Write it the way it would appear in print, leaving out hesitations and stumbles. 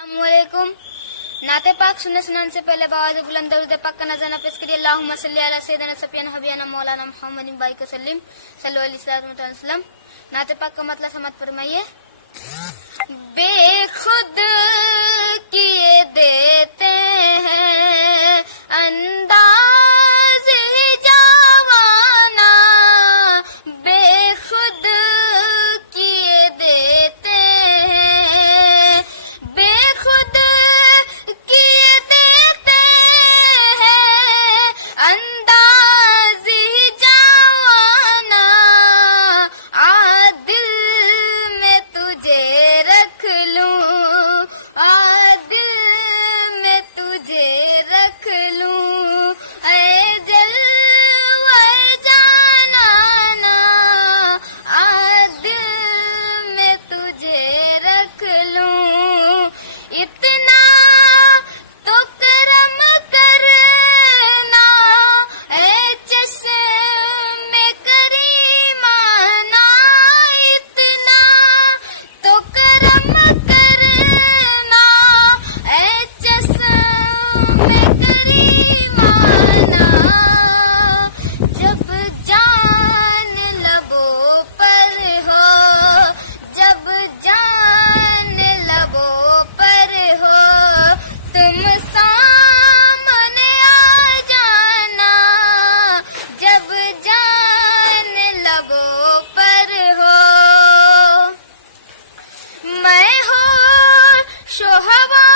अस्सलामुअलैकुम। नाते पाक सुनने से पहले बावाज़ बुलंद दरूद पाक का नज़राना पेश करिए। अल्लाहुम्मा सल्ली अला सय्यिदना सफियाना हबीबना मौलाना मुहम्मदिन बाइक सल्लिम सल्लल्लाहु अलैहि वसल्लम। नाते पाक का मतलब समझ फरमाइए। बेखुद किए देते हैं अंदाज ही जावाना, बेखुद किए देते हैं, बेखुद किए देते हैं अंदाज ही जावाना। आ दिल में तुझे रख लूं, आ दिल में तुझे रख लूं, ऐ जलवा जानाना। आ दिल में तुझे रख लूं, इतना तो करम करना ऐ चश्मे करीमाना। इतना तो करम करना ऐ चश्मे करीमाना। जब जान लबों पर हो, जब जान लबों पर हो, तुम सामने आ जाना। जब जान लबों पर हो, मैं हो शोहवा